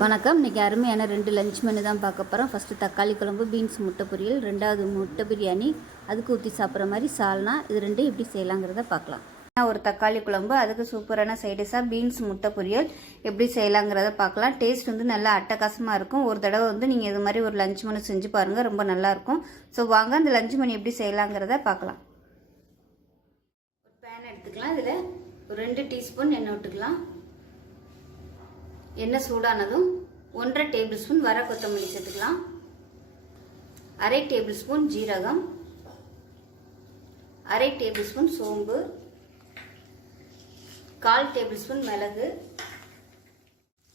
வணக்கம். இன்றைக்கி அருமையான ரெண்டு லஞ்ச் மெனு தான் பார்க்க போகிறோம் ஃபஸ்ட்டு தக்காளி குழம்பு பீன்ஸ் முட்டை பொரியல். ரெண்டாவது முட்டை பிரியாணி. அதுக்கு ஊற்றி சாப்பிட்ற மாதிரி சால்னா இது ரெண்டும் எப்படி செய்யலாங்கிறத பார்க்கலாம். ஒரு தக்காளி குழம்பு அதுக்கு சூப்பரான சைடிஷாக பீன்ஸ் முட்டை பொரியல் எப்படி செய்யலாங்கிறத பார்க்கலாம். டேஸ்ட் வந்து நல்லா அட்டகாசமாக இருக்கும். ஒரு தடவை வந்து நீங்கள் இது மாதிரி ஒரு லஞ்ச் மெனு செஞ்சு பாருங்கள் ரொம்ப நல்லாயிருக்கும் ஸோ வாங்க அந்த லஞ்ச் மெனு எப்படி செய்யலாங்கிறத பார்க்கலாம். ஒரு பேன் எடுத்துக்கலாம். இதில் ஒரு ரெண்டு டீஸ்பூன் எண்ணெய் விட்டுக்கலாம். எண்ணெய் சூடானதும் ஒன்றரை டேபிள் ஸ்பூன் வர கொத்தமல்லி சேர்த்துக்கலாம். அரை டேபிள் ஸ்பூன் ஜீரகம். அரை டேபிள் ஸ்பூன் சோம்பு. கால் டேபிள் ஸ்பூன் மிளகு.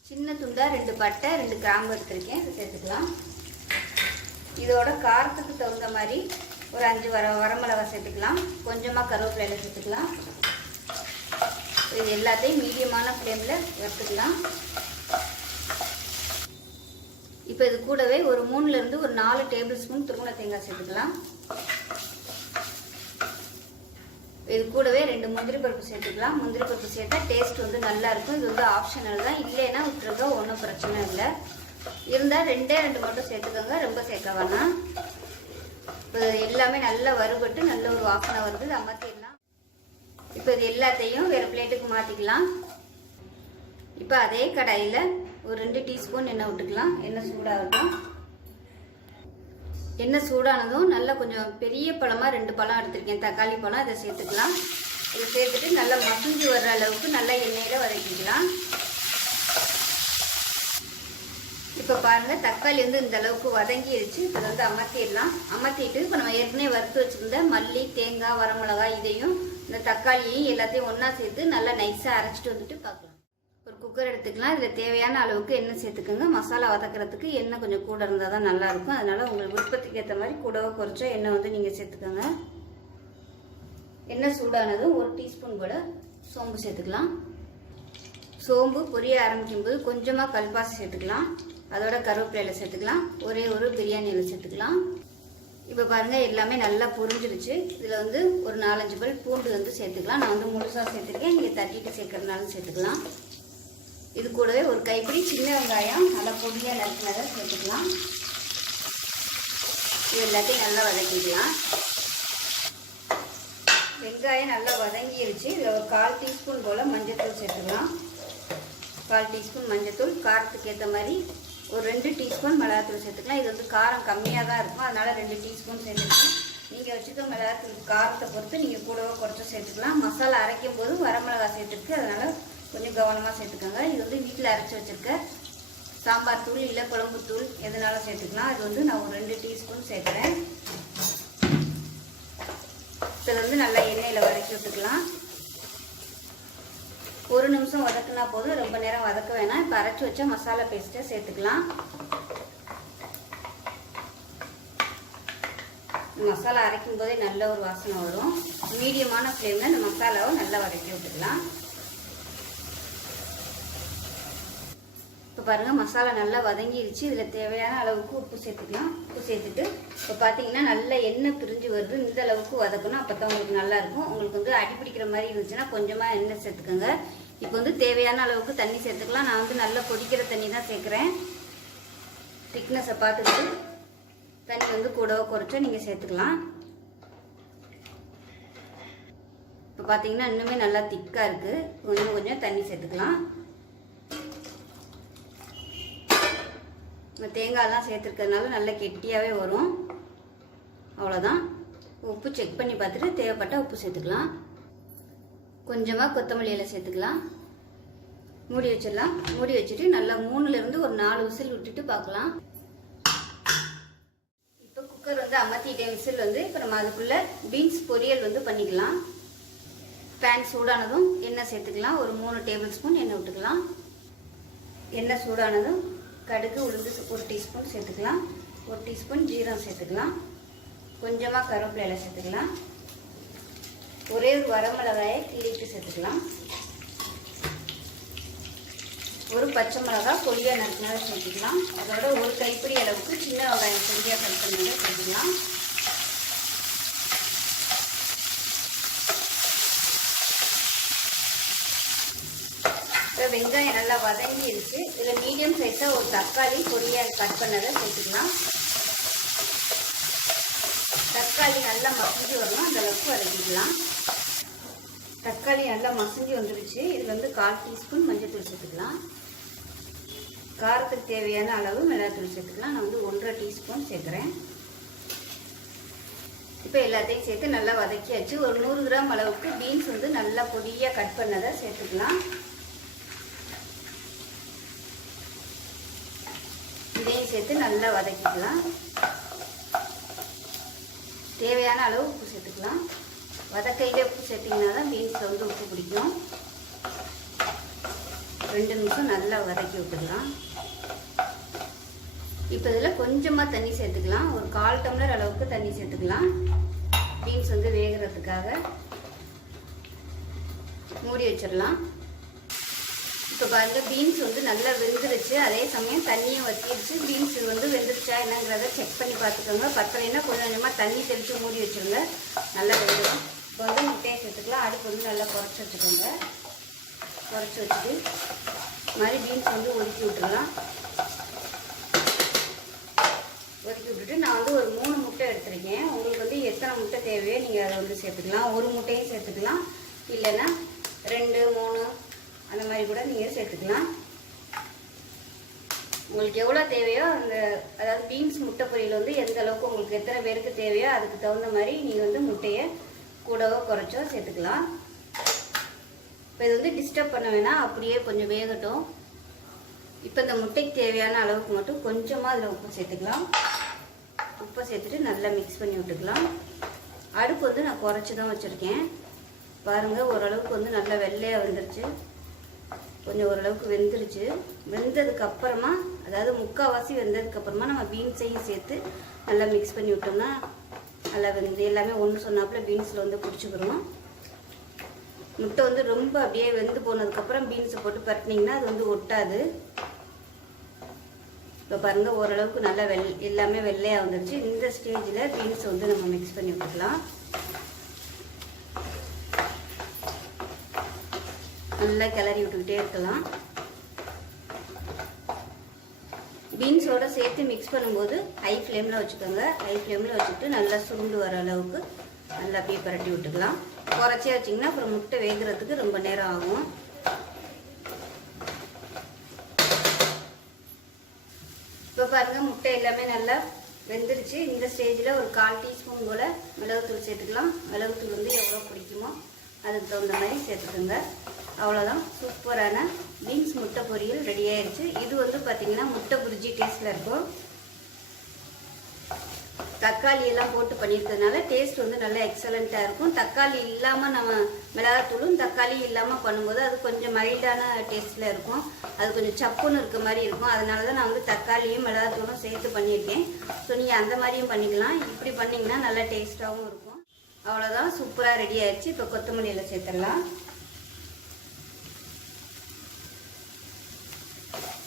சின்ன துண்டாக ரெண்டு பட்டை ரெண்டு கிராம்பு எடுத்திருக்கேன். இதை சேர்த்துக்கலாம். இதோட காரத்துக்கு தகுந்த மாதிரி ஒரு அஞ்சு வர வரமிளகா சேர்த்துக்கலாம். கொஞ்சமாக கருவேப்பிலையில் சேர்த்துக்கலாம். இது எல்லாத்தையும் மீடியமான ஃப்ளேமில் வறுத்துக்கலாம் இப்போ இது கூடவே ஒரு மூணுலேருந்து ஒரு நாலு டேபிள் ஸ்பூன் துருவன தேங்காய் சேர்த்துக்கலாம். இது கூடவே ரெண்டு முந்திரி பருப்பு சேர்த்துக்கலாம். முந்திரி பருப்பு சேர்த்தா டேஸ்ட் வந்து நல்லா இருக்கும். இது வந்து ஆப்ஷனல் தான். இல்லைன்னா விட்டுருங்க ஒன்றும் பிரச்சனை இல்லை. இருந்தால் ரெண்டே ரெண்டு மட்டும் சேர்த்துக்கோங்க. ரொம்ப சேர்க்க வேணாம். இப்போ எல்லாமே நல்லா வறுபட்டு நல்ல ஒரு வாசனை வருது அமர்த்திடலாம் இப்போ இது எல்லாத்தையும் வேறு பிளேட்டுக்கு மாற்றிக்கலாம் இப்போ அதே கடாயில் ஒரு ரெண்டு டீஸ்பூன் எண்ணெய் விட்டுக்கலாம். எண்ணெய் சூடாகட்டும். எண்ணெய் சூடானதும் நல்லா கொஞ்சம் பெரிய பழமாக ரெண்டு பழம் எடுத்திருக்கேன். தக்காளி பழம் இதை சேர்த்துக்கலாம். இதை சேர்த்துட்டு நல்லா மசிஞ்சு வர்ற அளவுக்கு நல்லா எண்ணெயில் வதக்கிக்கலாம். இப்போ பாருங்கள் தக்காளி வந்து இந்த அளவுக்கு வதங்கிடுச்சு இதை வந்து அமர்த்திடலாம். அமர்த்திட்டு இப்போ நம்ம ஏற்கனவே வறுத்து வச்சுருந்த மல்லி தேங்காய் வரமிளகாய் இதையும் இந்த தக்காளியையும் எல்லாத்தையும் ஒன்றா சேர்த்து நல்லா நைஸாக அரைச்சிட்டு வந்துட்டு பார்க்கலாம். ஒரு குக்கர் எடுத்துக்கலாம். இதில் தேவையான அளவுக்கு எண்ணெய் சேர்த்துக்கோங்க. மசாலா வதக்கிறதுக்கு எண்ணெய் கொஞ்சம் கூட இருந்தால் தான் நல்லாயிருக்கும் அதனால் உங்களுக்கு விருப்பத்துக்கு ஏற்ற மாதிரி கூடவோ குறைச்சோ எண்ணெய் வந்து நீங்கள் சேர்த்துக்கோங்க. எண்ணெய் சூடானதும் ஒரு டீஸ்பூன் கூட சோம்பு சேர்த்துக்கலாம். சோம்பு பொரிய ஆரம்பிக்கும் போது கொஞ்சமாக கல்பாசி சேர்த்துக்கலாம். அதோட கருவேப்பிலையில் சேர்த்துக்கலாம். ஒரே ஒரு பிரியாணியில் சேர்த்துக்கலாம். இப்போ பாருங்கள் எல்லாமே நல்லா பொரிஞ்சிருச்சு. இதில் வந்து ஒரு நாலஞ்சு பல் பூண்டு வந்து சேர்த்துக்கலாம். நான் வந்து முழுசாக சேர்த்துருக்கேன். நீங்கள் தட்டிட்டு சேர்க்குறதுனாலும் சேர்த்துக்கலாம். இது கூடவே ஒரு கைப்பிடி சின்ன வெங்காயம் நல்லா பொடியாக நறுக்கினதை சேர்த்துக்கலாம். இது எல்லாத்தையும் நல்லா வதக்கிக்கலாம். வெங்காயம் நல்லா வதங்கிடுச்சு இதில் ஒரு கால் டீஸ்பூன் போல் மஞ்சத்தூள் சேர்த்துக்கலாம். கால் டீஸ்பூன் மஞ்சத்தூள் காரத்துக்கு ஏற்ற மாதிரி ஒரு ரெண்டு டீஸ்பூன் மிளகாத்தூள் சேர்த்துக்கலாம். இது வந்து காரம் கம்மியாக தான் இருக்கும். அதனால் ரெண்டு டீஸ்பூன் சேர்த்துக்கலாம். நீங்கள் வச்சுக்க மிளகாத்தூள் காரத்தை பொறுத்து நீங்கள் கூடவோ குறைச்சோ சேர்த்துக்கலாம். மசாலா அரைக்கும் போது வரமிளகா சேர்த்துருக்கு. அதனால் கொஞ்சம் கவனமாக சேர்த்துக்கோங்க. இது வந்து வீட்டில் அரைச்சி வச்சுருக்க சாம்பார் தூள் இல்லை குழம்பு தூள் எதனாலும் சேர்த்துக்கலாம். இது வந்து நான் ஒரு ரெண்டு டீஸ்பூன் சேர்க்குறேன். இதை வந்து நல்லா எண்ணெயில் வதக்கி விட்டுக்கலாம். ஒரு நிமிஷம் வதக்குனா போதும். ரொம்ப நேரம் வதக்க வேணாம். இப்போ அரைச்சி வச்ச மசாலா பேஸ்ட்டை சேர்த்துக்கலாம். மசாலா அரைக்கும் போதே நல்ல ஒரு வாசனை வரும். மீடியமான ஃப்ளேமில் இந்த மசாலாவை நல்லா வதக்கி விட்டுக்கலாம். பாருங்கள் மசாலா நல்லா வதங்கிடுச்சு இதில் தேவையான அளவுக்கு உப்பு சேர்த்துக்கலாம். உப்பு சேர்த்துட்டு இப்போ பார்த்தீங்கன்னா நல்லா எண்ணெய் பிரிஞ்சு வருது. இந்த அளவுக்கு வதக்கணும். அப்போ தான் உங்களுக்கு நல்லாயிருக்கும் உங்களுக்கு வந்து அடி பிடிக்கிற மாதிரி இருந்துச்சுன்னா கொஞ்சமாக எண்ணெய் சேர்த்துக்கோங்க. இப்போ வந்து தேவையான அளவுக்கு தண்ணி சேர்த்துக்கலாம். நான் வந்து நல்லா கொதிக்கிற தண்ணி தான் சேர்க்குறேன். திக்னஸை பார்த்துட்டு தண்ணி வந்து கூடவோ குறைச்சோ நீங்கள் சேர்த்துக்கலாம். இப்போ பார்த்தீங்கன்னா இன்னுமே நல்லா திக்காக இருக்குது கொஞ்சம் கொஞ்சம் தண்ணி சேர்த்துக்கலாம். இந்த தேங்காயெல்லாம் சேர்த்துருக்கிறதுனால நல்லா கெட்டியாகவே வரும். அவ்வளோதான் உப்பு செக் பண்ணி பார்த்துட்டு தேவைப்பட்ட உப்பு சேர்த்துக்கலாம். கொஞ்சமாக கொத்தமல்லி இலை சேர்த்துக்கலாம். மூடி வச்சிடலாம். மூடி வச்சுட்டு நல்லா மூணுலேருந்து ஒரு நாலு விசில் விட்டுட்டு பார்க்கலாம். இப்போ குக்கர் வந்து அமர்த்திட்டேன். விசில் வந்து இப்போ நம்ம அதுக்குள்ளே பீன்ஸ் பொரியல் வந்து பண்ணிக்கலாம். பேன் சூடானதும் எண்ணெய் சேர்த்துக்கலாம். ஒரு மூணு டேபிள் ஸ்பூன் எண்ணெய் விட்டுக்கலாம் எண்ணெய் சூடானதும் கடுகு உளுந்து ஒரு டீஸ்பூன் சேர்த்துக்கலாம். ஒரு டீஸ்பூன் ஜீரம் சேர்த்துக்கலாம். கொஞ்சமாக கருவேப்பிலையில் சேர்த்துக்கலாம். ஒரே ஒரு வரமிளகாயை கிள்ளிட்டு சேர்த்துக்கலாம். ஒரு பச்சை மிளகாய் பொடியாக நறுக்கினதை சேர்த்துக்கலாம். அதோட ஒரு கைப்பிடி அளவுக்கு சின்ன வெங்காயம் பொடியாக கட் பண்ணதை சேர்த்துக்கலாம். வதங்கி இருக்குது இதில் மீடியம் சைஸாக ஒரு தக்காளி பொடியாக கட் பண்ணதை சேர்த்துக்கலாம். தக்காளி நல்லா மசிஞ்சு வரணும். அந்த அளவுக்கு வதக்கிக்கலாம். தக்காளி நல்லா மசிஞ்சு வந்துருச்சு. இதில் வந்து கால் டீஸ்பூன் மஞ்சள்தூள் சேர்த்துக்கலாம். காரத்துக்கு தேவையான அளவு மிளகாத்தூள் சேர்த்துக்கலாம். நான் வந்து ஒன்றரை டீஸ்பூன் சேர்க்குறேன். இப்போ எல்லாத்தையும் சேர்த்து நல்லா வதக்கியாச்சு. ஒரு நூறு கிராம் அளவுக்கு பீன்ஸ் வந்து நல்லா பொடியாக கட் பண்ணதை சேர்த்துக்கலாம் இதையும் சேர்த்து நல்லா வதக்கிக்கலாம். தேவையான அளவு உப்பு சேர்த்துக்கலாம். வதக்கையிலே உப்பு சேர்த்திங்கன்னா தான் பீன்ஸில் வந்து உப்பு பிடிக்கும். ரெண்டு நிமிஷம் நல்லா வதக்கி விட்டுக்கலாம். இப்போ இதில் கொஞ்சமாக தண்ணி சேர்த்துக்கலாம். ஒரு கால் டம்ளர் அளவுக்கு தண்ணி சேர்த்துக்கலாம். பீன்ஸ் வந்து வேகிறதுக்காக. மூடி வச்சிடலாம். இப்போ பாருங்கள் பீன்ஸ் வந்து நல்லா வெந்துருச்சு. அதே சமயம் தண்ணியும் வத்திடுச்சு பீன்ஸ் வந்து வெந்துருச்சா என்னங்கிறத செக் பண்ணி பார்த்துக்கோங்க. பத்தலைன்னா கொஞ்சம் கொஞ்சமாக தண்ணி தெளித்து மூடி வச்சுருங்க. நல்லா வெந்துடும் இப்போ வந்து முட்டையை சேர்த்துக்கலாம். அடுப்பு வந்து நல்லா குறைச்சி வச்சுக்கோங்க. குறைச்சி வச்சுட்டு இது மாதிரி பீன்ஸ் வந்து ஒதுக்கி விட்டுறலாம். ஒதுக்கி விட்டுட்டு நான் வந்து ஒரு மூணு முட்டை எடுத்துருக்கேன். உங்களுக்கு வந்து எத்தனை முட்டை தேவையோ நீங்கள் அதை வந்து சேர்த்துக்கலாம். ஒரு முட்டையும் சேர்த்துக்கலாம். இல்லைன்னா ரெண்டு மூணு அந்த மாதிரி கூட நீங்கள் சேர்த்துக்கலாம். உங்களுக்கு எவ்வளோ தேவையோ அந்த அதாவது பீன்ஸ் முட்டை பொரியல் வந்து எந்த அளவுக்கு உங்களுக்கு எத்தனை பேருக்கு தேவையோ அதுக்கு தகுந்த மாதிரி நீங்கள் வந்து முட்டையை கூடவோ குறைச்சோ சேர்த்துக்கலாம். இப்போ இது வந்து டிஸ்டர்ப் பண்ண வேணாம். அப்படியே கொஞ்சம் வேகட்டும். இப்போ இந்த முட்டைக்கு தேவையான அளவுக்கு மட்டும் கொஞ்சமாக அதில் உப்பு சேர்த்துக்கலாம். உப்பை சேர்த்துட்டு நல்லா மிக்ஸ் பண்ணி விட்டுக்கலாம். அடுப்பு வந்து நான் குறைச்சி தான் வச்சுருக்கேன். பாருங்கள் ஓரளவுக்கு வந்து நல்லா வெள்ளையாக வந்துருச்சு. கொஞ்சம் ஓரளவுக்கு வெந்துருச்சு. வெந்ததுக்கு அப்புறமா அதாவது முக்கால்வாசி வெந்ததுக்கு அப்புறமா நம்ம பீன்ஸையும் சேர்த்து நல்லா மிக்ஸ் பண்ணி விட்டோம்னா நல்லா வெந்து எல்லாமே ஒன்று சொன்னாப்புல பீன்ஸில் வந்து பிடிச்சிக்கிறோம் முட்டை வந்து ரொம்ப அப்படியே வெந்து போனதுக்கப்புறம் பீன்ஸை போட்டு பரட்டினீங்கன்னா அது வந்து ஒட்டாது. இப்போ பாருங்க ஓரளவுக்கு நல்லா வெள் எல்லாமே வெள்ளையாக வந்துருச்சு. இந்த ஸ்டேஜில் பீன்ஸை வந்து நம்ம மிக்ஸ் பண்ணி விட்டுக்கலாம். நல்லா கிளறி விட்டுக்கிட்டே இருக்கலாம். பீன்ஸோட சேர்த்து மிக்ஸ் பண்ணும்போது ஹை ஃப்ளேமில் வச்சுக்கோங்க. ஹை ஃப்ளேமில் வச்சுட்டு நல்லா சுருண்டு வர அளவுக்கு நல்லா அப்படியே பரட்டி விட்டுக்கலாம். குறைச்சே வச்சிங்கன்னா அப்புறம் முட்டை வேகிறதுக்கு ரொம்ப நேரம் ஆகும். இப்போ பாருங்க முட்டை எல்லாமே நல்லா வெந்துருச்சு. இந்த ஸ்டேஜில் ஒரு கால் டீஸ்பூன் போல் மிளகுத்தூள் சேர்த்துக்கலாம். மிளகுத்தூள் வந்து எவ்வளோ பிடிக்குமோ அதுக்கு தகுந்த மாதிரி சேர்த்துக்கோங்க. அவ்வளோதான் சூப்பரான பீன்ஸ் முட்டை பொரியல் ரெடி ஆயிடுச்சு இது வந்து பார்த்தீங்கன்னா முட்டை புரிஜி டேஸ்ட்டில் இருக்கும். தக்காளி எல்லாம் போட்டு பண்ணியிருக்கிறதுனால டேஸ்ட் வந்து நல்லா எக்ஸலண்ட்டாக இருக்கும். தக்காளி இல்லாமல் நம்ம மிளகாத்தூளும் தக்காளி இல்லாமல் பண்ணும்போது அது கொஞ்சம் மைல்டான டேஸ்ட்டில் இருக்கும். அது கொஞ்சம் சப்புன்னு இருக்க மாதிரி இருக்கும். அதனால தான் நான் வந்து தக்காளியும் மிளகாத்தூளும் சேர்த்து பண்ணியிருக்கேன். ஸோ நீங்கள் அந்த மாதிரியும் பண்ணிக்கலாம். இப்படி பண்ணிங்கன்னா நல்லா டேஸ்ட்டாகவும் இருக்கும். அவ்வளோதான் சூப்பராக ரெடி ஆயிடுச்சு இப்போ கொத்தமல்லியில் சேர்த்துடலாம்.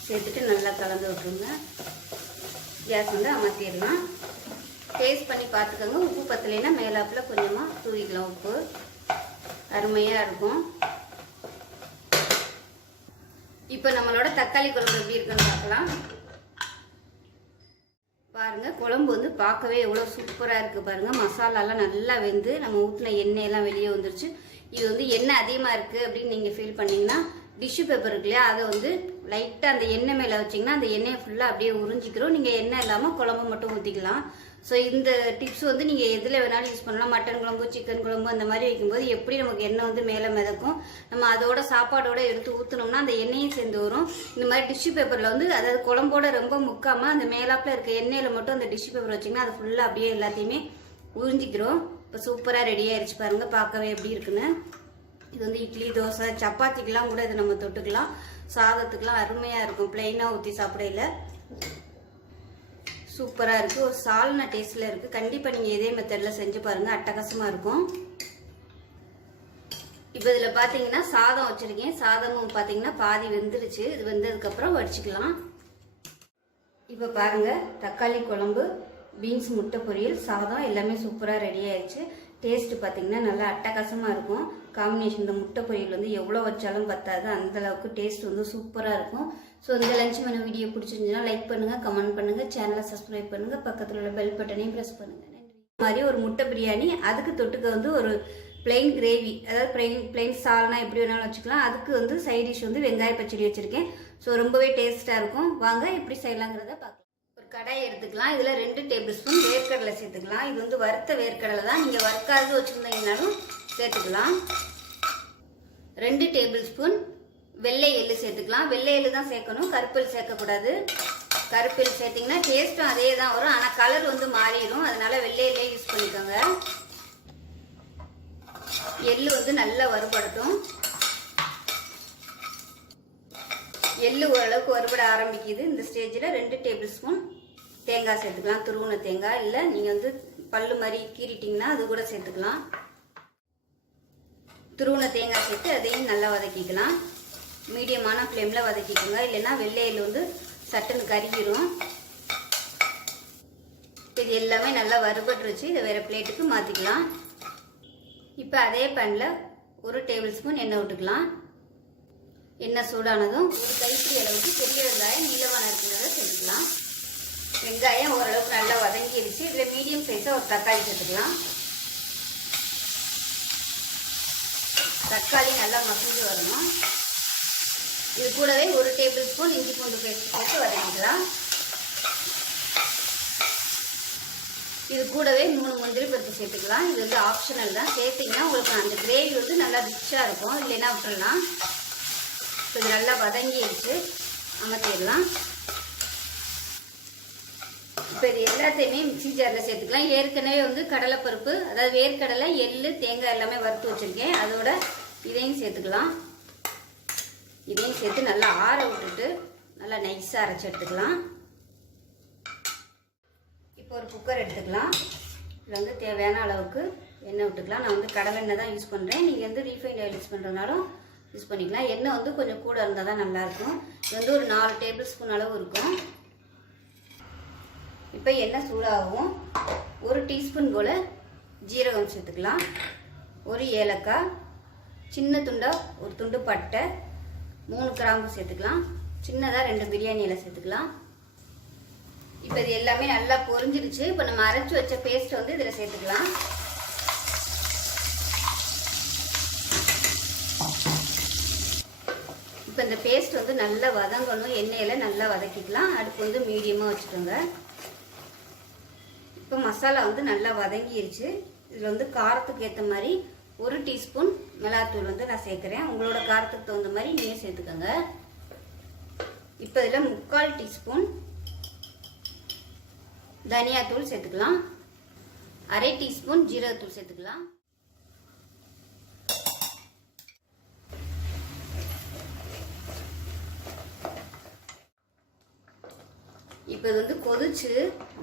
சேர்த்துட்டு நல்லா கலந்து விட்டுருங்க. கேஸ் வந்து அமர்த்திடலாம். டேஸ்ட் பண்ணி பார்த்துக்கோங்க. உப்பு பத்தலைன்னா மேலாப்பில் கொஞ்சமாக தூவிக்கலாம். உப்பு அருமையாக இருக்கும். இப்போ நம்மளோட தக்காளி குழம்பு எப்படி இருக்குன்னு பார்க்கலாம். பாருங்கள் குழம்பு வந்து பார்க்கவே எவ்வளோ சூப்பராக இருக்குது பாருங்கள் மசாலாலாம் நல்லா வெந்து நம்ம ஊற்றின எண்ணெயெல்லாம் வெளியே வந்துருச்சு. இது வந்து எண்ணெய் அதிகமாக இருக்குது அப்படின்னு நீங்கள் ஃபீல் பண்ணிங்கன்னா டிஷ்யூ பேப்பர் இருக்கு இல்லையா அதை வந்து லைட்டாக அந்த எண்ணெய் மேலே வச்சிங்கன்னா அந்த எண்ணெயை ஃபுல்லாக அப்படியே உறிஞ்சிக்கிறோம் நீங்கள் எண்ணெய் இல்லாமல் குழம்பு மட்டும் ஊற்றிக்கலாம் ஸோ இந்த டிப்ஸ் வந்து நீங்கள் எதில் வேணாலும் யூஸ் பண்ணலாம். மட்டன் குழம்பு சிக்கன் குழம்பு அந்த மாதிரி வைக்கும்போது எப்படி நமக்கு எண்ணெய் வந்து மேலே மிதக்கும்? நம்ம அதோட சாப்பாடோட எடுத்து ஊற்றினோம்னா அந்த எண்ணெயும் சேர்ந்து வரும். இந்த மாதிரி டிஷ்யூ பேப்பரில் வந்து அதாவது குழம்போட ரொம்ப முக்காமல் அந்த மேலாப்பில் இருக்க எண்ணெயில் மட்டும் அந்த டிஷ்யூ பேப்பர் வச்சிங்கன்னா அது ஃபுல்லாக அப்படியே எல்லாத்தையுமே உறிஞ்சிக்கிறோம் இப்போ சூப்பராக ரெடி ஆயிடுச்சு பாருங்கள் பார்க்கவே எப்படி இருக்குன்னு. இது வந்து இட்லி தோசை சப்பாத்திக்கெலாம் கூட இதை நம்ம தொட்டுக்கலாம். சாதத்துக்கெலாம் அருமையாக இருக்கும். பிளெயினாக ஊற்றி சாப்பிடையில. சூப்பராக இருக்குது ஒரு சால்ன டேஸ்ட்டில் இருக்குது கண்டிப்பாக நீங்கள் இதே மெத்தடில் செஞ்சு பாருங்கள் அட்டகாசமாக இருக்கும். இப்போ இதில் பார்த்தீங்கன்னா சாதம் வச்சுருக்கேன். சாதமும் பார்த்தீங்கன்னா பாதி வெந்துருச்சு. இது வெந்ததுக்கப்புறம் வடிச்சுக்கலாம். இப்போ பாருங்கள் தக்காளி குழம்பு பீன்ஸ் முட்டை பொரியல் சாதம் எல்லாமே சூப்பராக ரெடி ஆயிடுச்சு. டேஸ்ட் பார்த்தீங்கன்னா நல்லா அட்டகாசமாக இருக்கும். காம்பினேஷன் இந்த முட்டை பொரியல் வந்து எவ்வளோ வச்சாலும் பத்தாது. அந்த அளவுக்கு டேஸ்ட் வந்து சூப்பராக இருக்கும். ஸோ இந்த லஞ்ச் மெனு வீடியோ பிடிச்சிருந்துச்சுன்னா லைக் பண்ணுங்கள் கமெண்ட் பண்ணுங்கள் சேனலை சப்ஸ்கிரைப் பண்ணுங்கள் பக்கத்தில் உள்ள பெல் பட்டனையும் ப்ரெஸ் பண்ணுங்கள் நன்றி. இந்த மாதிரி ஒரு முட்டை பிரியாணி அதுக்கு தொட்டுக்க வந்து ஒரு பிளெயின் கிரேவி அதாவது பிளெயின் பிளெயின் சால்னா எப்படி வேணாலும் வச்சுக்கலாம். அதுக்கு வந்து சைட் டிஷ் வந்து வெங்காய பச்சடி வச்சுருக்கேன். ஸோ ரொம்பவே டேஸ்ட்டாக இருக்கும். வாங்க எப்படி செய்யலாங்கிறத பார்க்கலாம் கடாய் எடுத்துக்கலாம். இதில் ரெண்டு டேபிள் ஸ்பூன் வேர்க்கடலை சேர்த்துக்கலாம். இது வந்து வறுத்த வேர்க்கடலை தான். நீங்கள் வறுக்காது வச்சுருந்தீங்கனாலும் சேர்த்துக்கலாம். ரெண்டு டேபிள் ஸ்பூன் வெள்ளை எள்ளு சேர்த்துக்கலாம். வெள்ளை எள்ளு தான் சேர்க்கணும். கருப்பெல் சேர்க்கக்கூடாது. கருப்பில் சேர்த்திங்கன்னா டேஸ்ட்டும் அதே தான் வரும். ஆனால் கலர் வந்து மாறிடும். அதனால் வெள்ளை யூஸ் பண்ணிக்கோங்க. எள்ளு வந்து நல்லா வறுபடட்டும். எள்ளு ஓரளவுக்கு வறுபட ஆரம்பிக்குது. இந்த ஸ்டேஜில் ரெண்டு டேபிள் ஸ்பூன் தேங்காய் சேர்த்துக்கலாம். துருவன தேங்காய் இல்லை நீங்கள் வந்து பல்லு மாதிரி கீறிட்டிங்கன்னா அது கூட சேர்த்துக்கலாம். துருவன தேங்காய் சேர்த்து அதையும் நல்லா வதக்கிக்கலாம். மீடியமான ஃப்ளேமில் வதக்கிக்கோங்க. இல்லைன்னா வெள்ளையில் வந்து சட்டுன்னு கருகிரும். இது எல்லாமே நல்லா வறுபட்டுருச்சு. இதை வேறு பிளேட்டுக்கு மாற்றிக்கலாம் இப்போ அதே பேனில் ஒரு டேபிள் ஸ்பூன் எண்ணெய் விட்டுக்கலாம் எண்ணெய் சூடானதும் ஒரு கைப்பிடி அளவுக்கு பெரிய வெங்காயம் நீளமான இருக்கிறத சேர்த்துக்கலாம் வெங்காயம் ஓரளவுக்கு நல்லா வதங்கிடுச்சு இதில் மீடியம் சைஸாக ஒரு தக்காளி சேர்த்துக்கலாம். தக்காளி நல்லா மசிஞ்சு வரணும். இது கூடவே ஒரு டேபிள் ஸ்பூன் இஞ்சி பூண்டு பேஸ்ட் போட்டு வதக்கிக்கலாம். இது கூடவே மூணு முந்திரி பருப்பு சேர்த்துக்கலாம். இது வந்து ஆப்ஷனல் தான். சேர்த்திங்கன்னா உங்களுக்கு அந்த கிரேவி வந்து நல்லா ரிச்சாக இருக்கும். இல்லைன்னா விட்டுடலாம் இது நல்லா வதங்கிடுச்சு. அமர்த்திடலாம் இப்போ இது எல்லாத்தையுமே மிக்சி ஜாரில் சேர்த்துக்கலாம். ஏற்கனவே வந்து கடலைப்பருப்பு அதாவது வேர்க்கடலை எள்ளு தேங்காய் எல்லாமே வறுத்து வச்சுருக்கேன். அதோட இதையும் சேர்த்துக்கலாம். இதையும் சேர்த்து நல்லா ஆற விட்டுட்டு நல்லா நைஸாக அரைச்சி எடுத்துக்கலாம். இப்போ ஒரு குக்கர் எடுத்துக்கலாம். இதில் வந்து தேவையான அளவுக்கு எண்ணெய் விட்டுக்கலாம். நான் வந்து கடலெண்ணெய் தான் யூஸ் பண்ணுறேன் நீங்கள் வந்து ரீஃபைண்ட் ஆயில் யூஸ் பண்ணுறதுனாலும் யூஸ் பண்ணிக்கலாம். எண்ணெய் வந்து கொஞ்சம் கூட இருந்தால் தான் நல்லாயிருக்கும். இது வந்து ஒரு நாலு டேபிள் ஸ்பூன் அளவு இருக்கும். இப்போ எண்ணெய் சூடாகவும் ஒரு டீஸ்பூன் போல் ஜீரகம் சேர்த்துக்கலாம். ஒரு ஏலக்காய் சின்ன துண்டாக ஒரு துண்டு பட்டை மூணு கிராம்பு சேர்த்துக்கலாம். சின்னதாக ரெண்டு பிரியாணி இலை சேர்த்துக்கலாம். இப்போ இது எல்லாமே நல்லா பொரிஞ்சிருச்சு. இப்போ நம்ம அரைச்சி வச்ச பேஸ்ட் வந்து இதில் சேர்த்துக்கலாம். இந்த பேஸ்ட் வந்து நல்லா வதங்கணும். எண்ணெயில் நல்லா வதக்கிக்கலாம். அடுப்பு வந்து மீடியமாக வச்சுக்கோங்க. இப்போ மசாலா வந்து நல்லா வதங்கிருச்சு. இதில் வந்து காரத்துக்கு ஏற்ற மாதிரி ஒரு டீஸ்பூன் மிளகாத்தூள் வந்து நான் சேர்க்குறேன். உங்களோட காரத்துக்கு தகுந்த மாதிரி நீங்கள் சேர்த்துக்கோங்க. இப்போ இதில் முக்கால் டீஸ்பூன் தனியாத்தூள் சேர்த்துக்கலாம். அரை டீஸ்பூன் ஜீரகத்தூள் சேர்த்துக்கலாம். இப்போ இது வந்து கொதிச்சு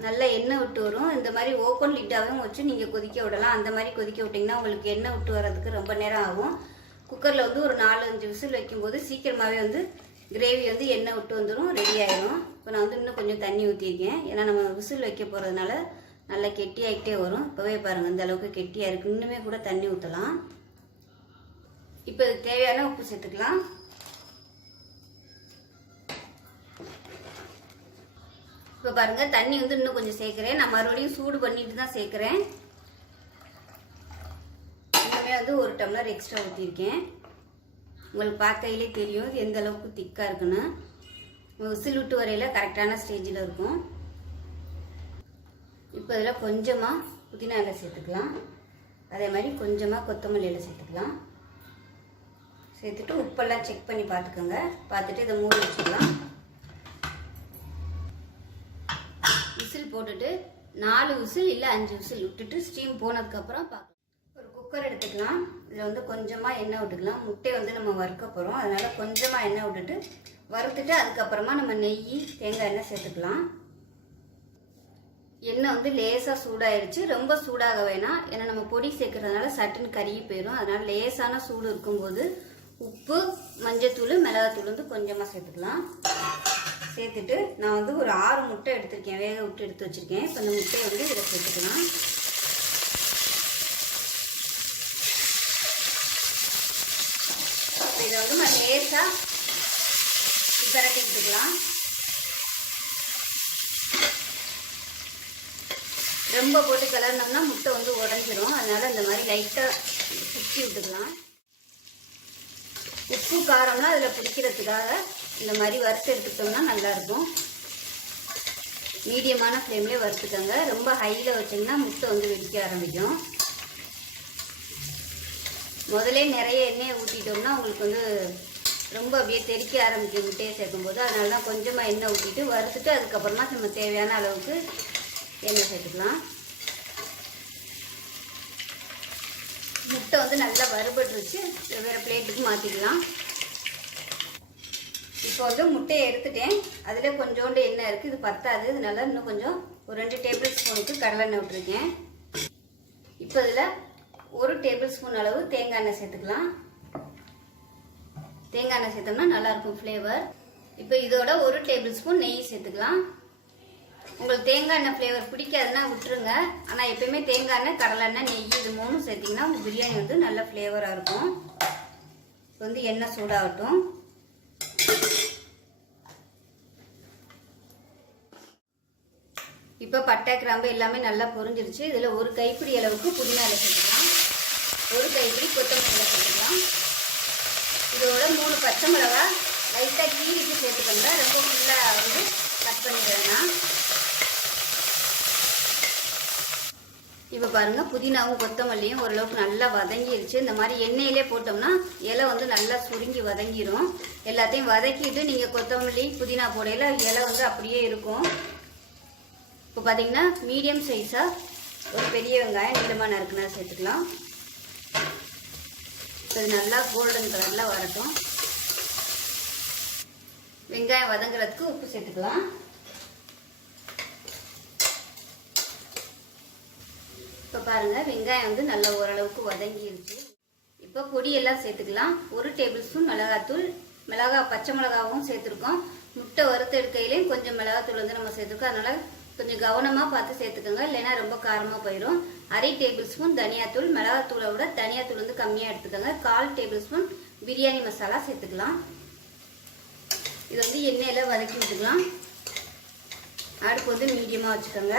நல்லா எண்ணெய் விட்டு வரும். இந்த மாதிரி ஓப்பன் லிட்டாகவும் வச்சு நீங்கள் கொதிக்க விடலாம். அந்த மாதிரி கொதிக்க விட்டிங்கன்னா உங்களுக்கு எண்ணெய் விட்டு வர்றதுக்கு ரொம்ப நேரம் ஆகும். குக்கரில் வந்து ஒரு நாலு அஞ்சு விசில் வைக்கும்போது சீக்கிரமாகவே வந்து கிரேவி வந்து எண்ணெய் விட்டு வந்துடும் ரெடி ஆயிடும் இப்போ நான் வந்து இன்னும் கொஞ்சம் தண்ணி ஊற்றிருக்கேன் ஏன்னா நம்ம விசில் வைக்க போகிறதுனால நல்லா கெட்டியாகிட்டே வரும். இப்போவே பாருங்கள் இந்த அளவுக்கு கெட்டியாக இருக்குது இன்னுமே கூட தண்ணி ஊற்றலாம் இப்போ இதுக்கு தேவையான உப்பு சேர்த்துக்கலாம். இப்போ பாருங்கள் தண்ணி வந்து இன்னும் கொஞ்சம் சேர்க்குறேன். நான் மறுபடியும் சூடு பண்ணிட்டு தான் சேர்க்குறேன். இன்னுமே வந்து ஒரு டம்ளர் எக்ஸ்ட்ரா ஊற்றிருக்கேன் உங்களுக்கு பார்க்கையிலே தெரியும் இது எந்த அளவுக்கு திக்காக இருக்குன்னு. விசில் விட்டு வரையில் கரெக்டான ஸ்டேஜில் இருக்கும். இப்போ இதில் கொஞ்சமாக புதினா இலை சேர்த்துக்கலாம். அதே மாதிரி கொஞ்சமாக கொத்தமல்லி இலை சேர்த்துக்கலாம். சேர்த்துட்டு உப்பெல்லாம் செக் பண்ணி பார்த்துக்கோங்க. பார்த்துட்டு இதை மூடி வச்சுக்கலாம். விசில் போட்டுட்டு நாலு விசில் இல்லை அஞ்சு விசில் விட்டுட்டு ஸ்டீம் போனதுக்கப்புறம் பார்க்கலாம் ஒரு குக்கர் எடுத்துக்கலாம். இதில் வந்து கொஞ்சமாக எண்ணெய் விட்டுக்கலாம். முட்டையை வந்து நம்ம வறுக்க போகிறோம் அதனால் கொஞ்சமாக எண்ணெய் விட்டுட்டு வறுத்துட்டு அதுக்கப்புறமா நம்ம நெய் தேங்காய் எண்ணெய் சேர்த்துக்கலாம். எண்ணெய் வந்து லேசாக சூடாயிருச்சு. ரொம்ப சூடாக வேணாம். ஏன்னா நம்ம பொடி சேர்க்கறதுனால சட்டுன்னு கருகி போயிடும் அதனால் லேசான சூடு இருக்கும்போது உப்பு மஞ்சத்தூள் மிளகாத்தூள் வந்து கொஞ்சமாக சேர்த்துக்கலாம். சேர்த்துட்டு நான் வந்து ஒரு ஆறு முட்டை எடுத்திருக்கேன் வேக விட்டு எடுத்து வச்சுருக்கேன். இப்போ இந்த முட்டையை வந்து இதில் சேர்த்துக்கலாம். இதை வந்து நான் லேசாக பரட்டி எடுத்துக்கலாம் ரொம்ப போட்டு கிளறினோம்னா முட்டை வந்து உடஞ்சிரும். அதனால் இந்த மாதிரி லைட்டாக சுற்றி விட்டுக்கலாம். உப்பு காரம்லாம் அதில் பிடிக்கிறதுக்காக இந்த மாதிரி வறுத்து எடுத்துக்கிட்டோம்னா நல்லாயிருக்கும். மீடியமான ஃப்ளேம்லேயே வறுத்துக்கோங்க. ரொம்ப ஹையில் வச்சிங்கன்னா முட்டை வந்து வெடிக்க ஆரம்பிக்கும். முதலே நிறைய எண்ணெயை ஊற்றிட்டோம்னா உங்களுக்கு வந்து ரொம்ப அப்படியே தெறிக்க ஆரம்பிக்கும் முட்டையை சேர்க்கும்போது. அதனால தான் கொஞ்சமாக எண்ணெய் ஊற்றிட்டு வறுத்துட்டு அதுக்கப்புறமா நம்ம தேவையான அளவுக்கு எண்ணெய் சேர்த்துக்கலாம். முட்டை வந்து நல்லா வறுபட்டுருச்சு. வேறு பிளேட்டுக்கு மாற்றிக்கலாம் இப்போ வந்து முட்டையை எடுத்துட்டேன். அதில் கொஞ்சோண்டு எண்ணெய் இருக்குது இது பத்தாது. இதனால இன்னும் கொஞ்சம் ஒரு ரெண்டு டேபிள் ஸ்பூனுக்கு கடலெண்ணெய் விட்டுருக்கேன். இப்போ இதில் ஒரு டேபிள் ஸ்பூன் அளவு தேங்காய் எண்ணெய் சேர்த்துக்கலாம். தேங்காய் எண்ணெய் சேர்த்தோம்னா நல்லாயிருக்கும் ஃப்ளேவர் இப்போ இதோட ஒரு டேபிள் ஸ்பூன் நெய் சேர்த்துக்கலாம். உங்களுக்கு தேங்காய் எண்ணெய் ஃப்ளேவர் பிடிக்காதுன்னா விட்டுருங்க. ஆனால் எப்பயுமே தேங்காய் எண்ணெய் கடலெண்ணெய் நெய் இது மூணும் சேர்த்திங்கன்னா உங்கள் பிரியாணி வந்து நல்ல ஃப்ளேவராக இருக்கும். இப்போ வந்து எண்ணெய் சூடாகட்டும். இப்போ பட்டை கிராம்பு எல்லாமே நல்லா பொரிஞ்சிருச்சு. இதில் ஒரு கைப்பிடி அளவுக்கு புதினா இலை சேர்த்துக்கலாம். ஒரு கைப்பிடி கொத்தமல்லி இலை சேர்த்துக்கலாம். இதோட மூணு பச்சை மிளகா லைட்டாக கீழிட்டு சேர்த்துக்கோங்க ரொம்ப ஃபுல்லாக வந்து கட் பண்ணிடுறேன்னா இப்போ பாருங்கள் புதினாவும் கொத்தமல்லியும் ஓரளவுக்கு நல்லா வதங்கிருச்சு. இந்த மாதிரி எண்ணெயிலே போட்டோம்னா இலை வந்து நல்லா சுருங்கி வதங்கிடும் எல்லாத்தையும் வதக்கிட்டு நீங்கள் கொத்தமல்லி புதினா போடையில் இலை வந்து அப்படியே இருக்கும். இப்போ பார்த்தீங்கன்னா மீடியம் சைஸாக ஒரு பெரிய வெங்காயம் நீளமாக நறுக்குனா சேர்த்துக்கலாம். இப்போ இது நல்லா கோல்டன் கலரில் வரட்டும். வெங்காயம் வதங்குறதுக்கு உப்பு சேர்த்துக்கலாம். இப்போ பாருங்கள் வெங்காயம் வந்து நல்ல ஓரளவுக்கு வதங்கிருச்சு. இப்போ பொடியெல்லாம் சேர்த்துக்கலாம். ஒரு டேபிள் ஸ்பூன் மிளகாத்தூள் மிளகா பச்சை மிளகாவும் சேர்த்துருக்கோம். முட்டை வறுத்து எடுக்கையிலையும் கொஞ்சம் மிளகாத்தூள் வந்து நம்ம சேர்த்துருக்கோம். அதனால் கொஞ்சம் கவனமாக பார்த்து சேர்த்துக்கோங்க. இல்லைன்னா ரொம்ப காரமாக போயிடும் அரை டேபிள் ஸ்பூன் தனியாத்தூள் மிளகாத்தூளை விட தனியாத்தூள் வந்து கம்மியாக எடுத்துக்கோங்க. கால் டேபிள் ஸ்பூன் பிரியாணி மசாலா சேர்த்துக்கலாம். இது வந்து எண்ணெயில் வதக்கி விட்டுக்கலாம். அடுப்பு வந்து மீடியமாக வச்சுக்கோங்க.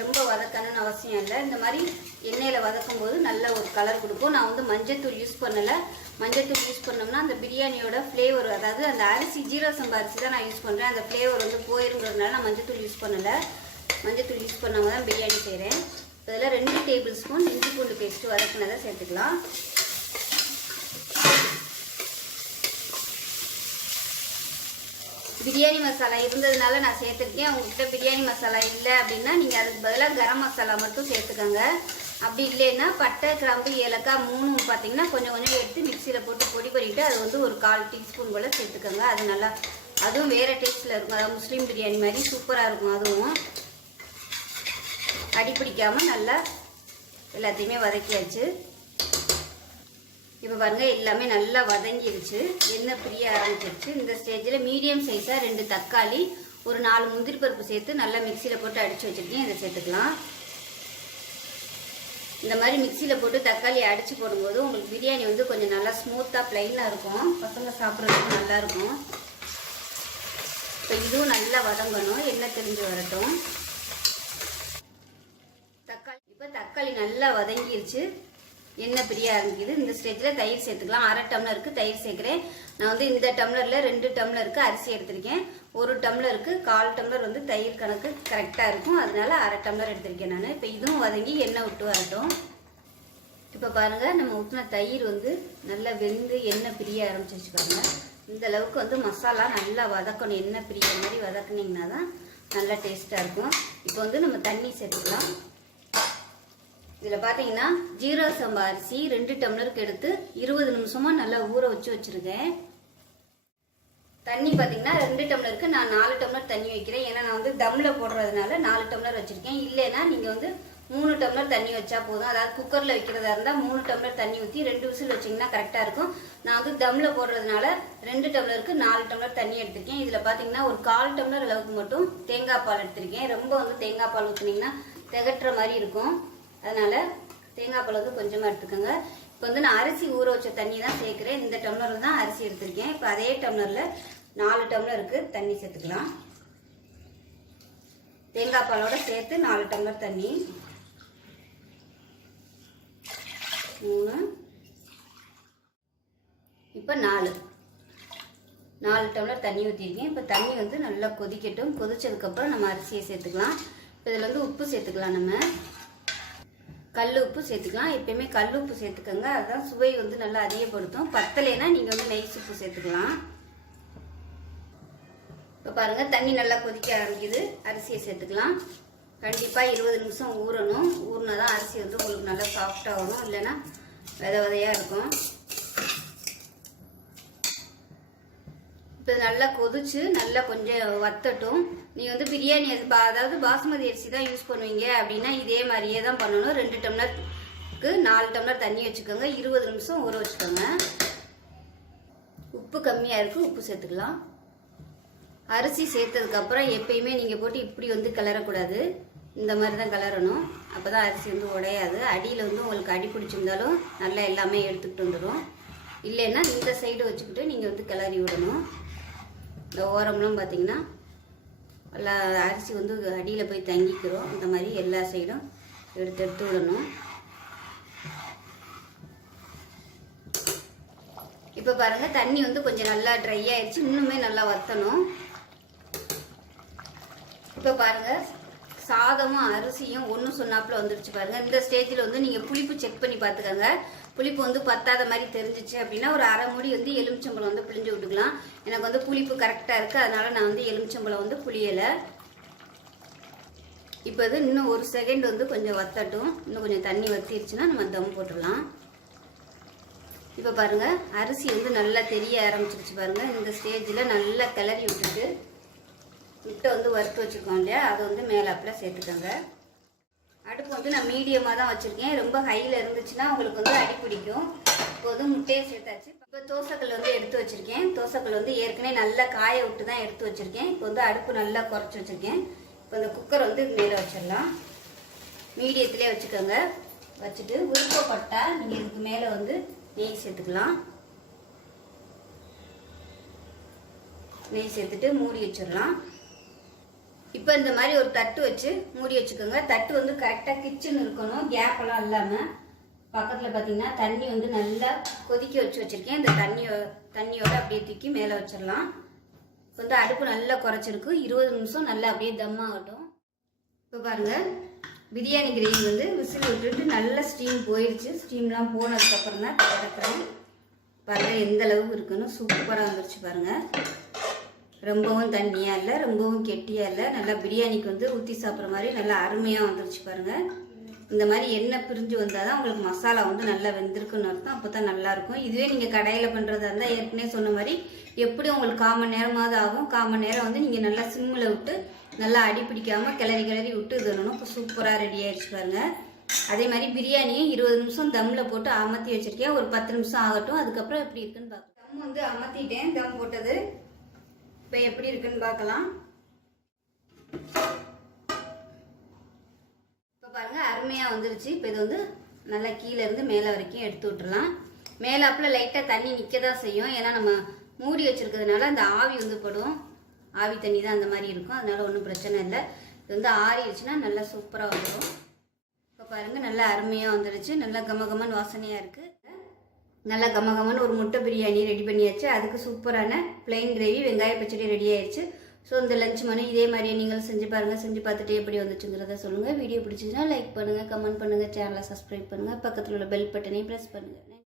ரொம்ப வதக்கணும்னு அவசியம் இல்லை. இந்த மாதிரி எண்ணெயில் வதக்கும் போது நல்ல ஒரு கலர் கொடுக்கும். நான் வந்து மஞ்சத்தூள் யூஸ் பண்ணலை. மஞ்சத்தூள் யூஸ் பண்ணோம்னா அந்த பிரியாணியோட ஃப்ளேவர் அதாவது அந்த அரிசி ஜீரோ சம்பா அரிசி தான் நான் யூஸ் பண்ணுறேன் அந்த ஃப்ளேவர் வந்து போயிருங்கிறதுனால நான் மஞ்சத்தூள் யூஸ் பண்ணலை. மஞ்சத்தூள் யூஸ் பண்ணாமல் தான் பிரியாணி செய்கிறேன் இதில் ரெண்டு டேபிள் ஸ்பூன் இஞ்சி பூண்டு பேஸ்ட்டு வதக்குனதை சேர்த்துக்கலாம். பிரியாணி மசாலா இருந்ததுனால நான் சேர்த்துருக்கேன். உங்ககிட்ட பிரியாணி மசாலா இல்லை அப்படின்னா நீங்கள் அதுக்கு பதிலாக கரம் மசாலா மட்டும் சேர்த்துக்கோங்க. அப்படி இல்லைன்னா பட்டை கிராம்பு ஏலக்காய் மூணும் பார்த்தீங்கன்னா கொஞ்சம் கொஞ்சம் எடுத்து மிக்சியில் போட்டு பொடி பண்ணிவிட்டு அது வந்து ஒரு கால் டீஸ்பூன் போல் சேர்த்துக்கோங்க. அது நல்லா அதுவும் வேறு டேஸ்ட்டில் இருக்கும். அதாவது முஸ்லீம் பிரியாணி மாதிரி சூப்பராக இருக்கும் அதுவும். அடிப்பிடிக்காமல் நல்லா எல்லாத்தையுமே வதக்கியாச்சு. இப்போ பாருங்க எல்லாமே நல்லா வதங்கிருச்சு. எண்ணெய் பிரிய ஆரம்பிச்சிருச்சு? இந்த ஸ்டேஜில் மீடியம் சைஸாக ரெண்டு தக்காளி ஒரு நாலு முந்திரி பருப்பு சேர்த்து நல்லா மிக்சியில் போட்டு அடித்து வச்சுருக்கேன். இதை சேர்த்துக்கலாம். இந்த மாதிரி மிக்சியில் போட்டு தக்காளி அடித்து போடும்போது உங்களுக்கு பிரியாணி வந்து கொஞ்சம் நல்லா ஸ்மூத்தாக ப்ளைனாக இருக்கும். பசங்க சாப்பிட்றதுக்கு நல்லாயிருக்கும் இப்போ இதுவும் நல்லா வதங்கணும். எண்ணெய் தெரிஞ்சு வரட்டும். தக்காளி இப்போ தக்காளி நல்லா வதங்கிருச்சு. எண்ணெய் பிரிய ஆரம்பிக்குது. இந்த ஸ்டேஜில் தயிர் சேர்த்துக்கலாம். அரை டம்ளருக்கு தயிர் சேர்க்குறேன். நான் வந்து இந்த டம்ளரில் ரெண்டு டம்ளருக்கு அரிசி எடுத்திருக்கேன். ஒரு டம்ளருக்கு கால் டம்ளர் வந்து தயிர் கணக்கு கரெக்டாக இருக்கும். அதனால அரை டம்ளர் எடுத்திருக்கேன் நான். இப்போ இதுவும் வதங்கி எண்ணெய் விட்டு வரட்டும். இப்போ பாருங்கள் நம்ம ஊற்றின தயிர் வந்து நல்லா வெந்து எண்ணெய் பிரிய ஆரம்பிச்சிருச்சு பாருங்க. இந்த அளவுக்கு வந்து மசாலா நல்லா வதக்கணும். எண்ணெய் பிரிய மாதிரி வதக்குனிங்கன்னா தான் நல்லா டேஸ்ட்டாக இருக்கும். இப்போ வந்து நம்ம தண்ணி சேர்த்துக்கலாம். இதில் பார்த்தீங்கன்னா ஜீரக சம்பா அரிசி ரெண்டு டம்ளருக்கு எடுத்து இருபது நிமிஷமாக நல்லா ஊற வச்சு வச்சுருக்கேன். தண்ணி பார்த்தீங்கன்னா ரெண்டு டம்ளருக்கு நான் நாலு டம்ளர் தண்ணி வைக்கிறேன். ஏன்னா நான் வந்து தம்மில் போடுறதுனால நாலு டம்ளர் வச்சுருக்கேன். இல்லைன்னா நீங்கள் வந்து மூணு டம்ளர் தண்ணி வச்சா போதும். அதாவது குக்கரில் வைக்கிறதா இருந்தால் மூணு டம்ளர் தண்ணி ஊற்றி ரெண்டு விசில் வச்சிங்கன்னா கரெக்டாக இருக்கும். நான் வந்து தம்மில் போடுறதுனால ரெண்டு டம்ளருக்கு நாலு டம்ளர் தண்ணி எடுத்திருக்கேன். இதில் பார்த்தீங்கன்னா ஒரு கால் டம்ளர் அளவுக்கு மட்டும் தேங்காய் பால் எடுத்திருக்கேன். ரொம்ப வந்து தேங்காய் பால் ஊற்றுனீங்கன்னா திகட்டுற மாதிரி இருக்கும். அதனால் தேங்காய் பால் வந்து கொஞ்சமாக எடுத்துக்கோங்க. இப்போ வந்து நான் அரிசி ஊற வச்ச தண்ணி தான் சேர்க்குறேன். இந்த டம்ளரில் தான் அரிசி எடுத்திருக்கேன். இப்போ அதே டம்ளரில் நாலு டம்ளருக்கு தண்ணி சேர்த்துக்கலாம். தேங்காய் பாலோட சேர்த்து நாலு டம்ளர் தண்ணி. மூணு. இப்போ நாலு. நாலு டம்ளர் தண்ணி ஊற்றிருக்கேன் இப்போ தண்ணி வந்து நல்லா கொதிக்கட்டும். கொதிச்சதுக்கப்புறம் நம்ம அரிசியை சேர்த்துக்கலாம். இப்போ இதில் வந்து உப்பு சேர்த்துக்கலாம் நம்ம. கல் உப்பு சேர்த்துக்கலாம். எப்பயுமே கல் உப்பு சேர்த்துக்கோங்க. அதுதான் சுவை வந்து நல்லா அதிகப்படுத்தும். பத்தலைன்னா நீங்கள் வந்து நெய் உப்பு சேர்த்துக்கலாம். இப்போ பாருங்கள் தண்ணி நல்லா கொதிக்க ஆரம்பிக்குது. அரிசியை சேர்த்துக்கலாம். கண்டிப்பாக இருபது நிமிஷம் ஊறணும். ஊறினா தான் அரிசி வந்து உங்களுக்கு நல்லா சாஃப்டாகணும் இல்லைன்னா வித விதையாக இருக்கும். இப்போ நல்லா கொதிச்சு நல்லா கொஞ்சம் வத்தட்டும். நீங்கள் வந்து பிரியாணி அது பா- அதாவது பாஸ்மதி அரிசி தான் யூஸ் பண்ணுவீங்க அப்படின்னா இதே மாதிரியே தான் பண்ணணும். ரெண்டு டம்ளருக்கு நாலு டம்ளர் தண்ணி வச்சுக்கோங்க. இருபது நிமிஷம் ஊற வச்சுக்கோங்க. உப்பு கம்மியாக இருக்குது உப்பு சேர்த்துக்கலாம். அரிசி சேர்த்ததுக்கப்புறம் எப்பயுமே நீங்கள் போட்டு இப்படி வந்து கிளறக்கூடாது. இந்த மாதிரி தான் கிளறணும். அப்போ தான் அரிசி வந்து உடையாது. அடியில் வந்து உங்களுக்கு அடி பிடிச்சிருந்தாலும் நல்லா எல்லாமே எடுத்துக்கிட்டு வந்துடும் இல்லைன்னா இந்த சைடு வச்சுக்கிட்டு நீங்கள் வந்து கிளறி விடணும். இந்த ஓரம்லாம் பார்த்தீங்கன்னா நல்லா அரிசி வந்து அடியில் போய் தங்கிக்கிறோம். இந்த மாதிரி எல்லா சைடும் எடுத்து எடுத்து விடணும். இப்போ பாருங்கள் தண்ணி வந்து கொஞ்சம் நல்லா ட்ரை ஆயிடுச்சு இன்னுமே நல்லா வத்தணும். இப்போ பாருங்கள் சாதமும் அரிசியும் ஒன்று சொன்னாப்புல வந்துருச்சு பாருங்கள் இந்த ஸ்டேஜில் வந்து நீங்கள் புளிப்பு செக் பண்ணி பார்த்துக்கோங்க புளிப்பு வந்து பத்தாத மாதிரி தெரிஞ்சிச்சு அப்படின்னா ஒரு அரை மூடி வந்து எலுமிச்சம்பழம் வந்து பிழிஞ்சு விட்டுக்கலாம். எனக்கு வந்து புளிப்பு கரெக்டாக இருக்குது அதனால் நான் வந்து எலுமிச்சம்பழம் வந்து புளியலை. இப்போ இது இன்னும் ஒரு செகண்ட் வந்து கொஞ்சம் வத்தட்டும். இன்னும் கொஞ்சம் தண்ணி வத்திருச்சுன்னா நம்ம தம் போட்டுடலாம். இப்போ பாருங்க அரிசி வந்து நல்லா தெரிய ஆரம்பிச்சிருச்சு பாருங்கள் இந்த ஸ்டேஜில் நல்லா கிளறி விட்டுட்டு முட்டை வந்து வறுத்து வச்சுருக்கோம் இல்லையா? அதை வந்து மேலாப்பில் சேர்த்துக்கோங்க. அடுப்பு வந்து நான் மீடியமாக தான் வச்சுருக்கேன். ரொம்ப ஹையில் இருந்துச்சுன்னா உங்களுக்கு வந்து அடி பிடிக்கும். இப்போது முட்டையை சேர்த்தாச்சு. இப்போ தோசைக்கல் வந்து எடுத்து வச்சுருக்கேன். தோசைக்கல் வந்து ஏற்கனவே நல்லா காய விட்டு தான் எடுத்து வச்சுருக்கேன். இப்போ வந்து அடுப்பு நல்லா குறைச்சி வச்சுருக்கேன். இப்போ இந்த குக்கர் வந்து மேலே வச்சிடலாம். மீடியத்திலே வச்சுக்கோங்க. வச்சுட்டு விருப்பப்பட்டா நீங்கள் இதுக்கு மேலே வந்து நெய் சேர்த்துக்கலாம். நெய் சேர்த்துட்டு மூடி வச்சிடலாம். இப்போ இந்த மாதிரி ஒரு தட்டு வச்சு மூடி வச்சுக்கோங்க. தட்டு வந்து கரெக்டாக கிச்சன் இருக்கணும். கேப் எல்லாம் இல்லாமல் பக்கத்தில் பார்த்தீங்கன்னா தண்ணி வந்து நல்லா கொதிக்க வச்சு வச்சுருக்கேன். இந்த தண்ணியோ தண்ணியோட அப்படியே தூக்கி மேலே வச்சிடலாம். வந்து அடுப்பு நல்லா குறைச்சிருக்கு. இருபது நிமிஷம் நல்லா அப்படியே தம் ஆகட்டும். இப்போ பாருங்க. பிரியாணி கிரேவி வந்து விசில் விட்டுட்டு நல்லா ஸ்டீம் போயிடுச்சு ஸ்டீம்லாம் போனதுக்கப்புறம் தான் திறக்கிறேன். பாருங்க எந்த அளவுக்கு இருக்குன்னு சூப்பராக வந்துருச்சு பாருங்க. ரொம்பவும் தண்ணியாக இல்லை ரொம்பவும் கெட்டியாக இல்லை. நல்லா பிரியாணிக்கு வந்து ஊற்றி சாப்பிட்ற மாதிரி நல்லா அருமையாக வந்துருச்சு பாருங்க. இந்த மாதிரி எண்ணெய் பிரிஞ்சு வந்தால் தான் உங்களுக்கு மசாலா வந்து நல்லா வெந்திருக்குன்னு அர்த்தம். அப்போ தான் நல்லாயிருக்கும் இதுவே நீங்கள் கடையில் பண்ணுறதா இருந்தால் ஏற்கனவே சொன்ன மாதிரி எப்படி உங்களுக்கு காமன் நேரமாவது ஆகும். காமன் நேரம் வந்து நீங்கள் நல்லா சிம்மில் விட்டு நல்லா அடி பிடிக்காம கிளறி கிளறி விட்டு இது வரணும் இப்போ சூப்பராக ரெடி ஆயிடுச்சு பாருங்க. அதே மாதிரி பிரியாணியும் இருபது நிமிஷம் தம்மில் போட்டு அமர்த்தி வச்சுருக்கேன். ஒரு பத்து நிமிஷம் ஆகட்டும். அதுக்கப்புறம் எப்படி இருக்குன்னு பார்க்கலாம் தம் வந்து அமர்த்திட்டேன். தம் போட்டது இப்போ எப்படி இருக்குன்னு பார்க்கலாம். இப்போ பாருங்கள் அருமையாக வந்துருச்சு. இப்போ இது வந்து நல்லா கீழேருந்து மேலே வரைக்கும் எடுத்து விட்டுலாம் மேலே அப்பில் லைட்டாக தண்ணி நிற்க தான் செய்யும். ஏன்னா நம்ம மூடி வச்சுருக்கிறதுனால அந்த ஆவி வந்து படும். ஆவி தண்ணி தான் அந்த மாதிரி இருக்கும். அதனால ஒன்றும் பிரச்சனை இல்லை. இது வந்து ஆறிடுச்சுன்னா நல்லா சூப்பராக வந்துடும் இப்போ பாருங்கள் நல்லா அருமையாக வந்துருச்சு. நல்லா கம கமன் வாசனையாக இருக்குது நல்லா கமகமன்னு ஒரு முட்டை பிரியாணி ரெடி பண்ணியாச்சு. அதுக்கு சூப்பரான பிளைன் கிரேவி வெங்காய பச்சடி ரெடி ஆயிடுச்சு ஸோ இந்த லஞ்ச் மணி இதே மாதிரியே நீங்கள் செஞ்சு பாருங்கள் செஞ்சு பார்த்துட்டு எப்படி வந்துச்சுங்கிறத சொல்லுங்கள் வீடியோ பிடிச்சிச்சுன்னா லைக் பண்ணுங்கள் கமெண்ட் பண்ணுங்கள் சேனலை சப்ஸ்கிரைப் பண்ணுங்கள் பக்கத்தில் உள்ள பெல் பட்டனையும் ப்ரெஸ் பண்ணுங்கள்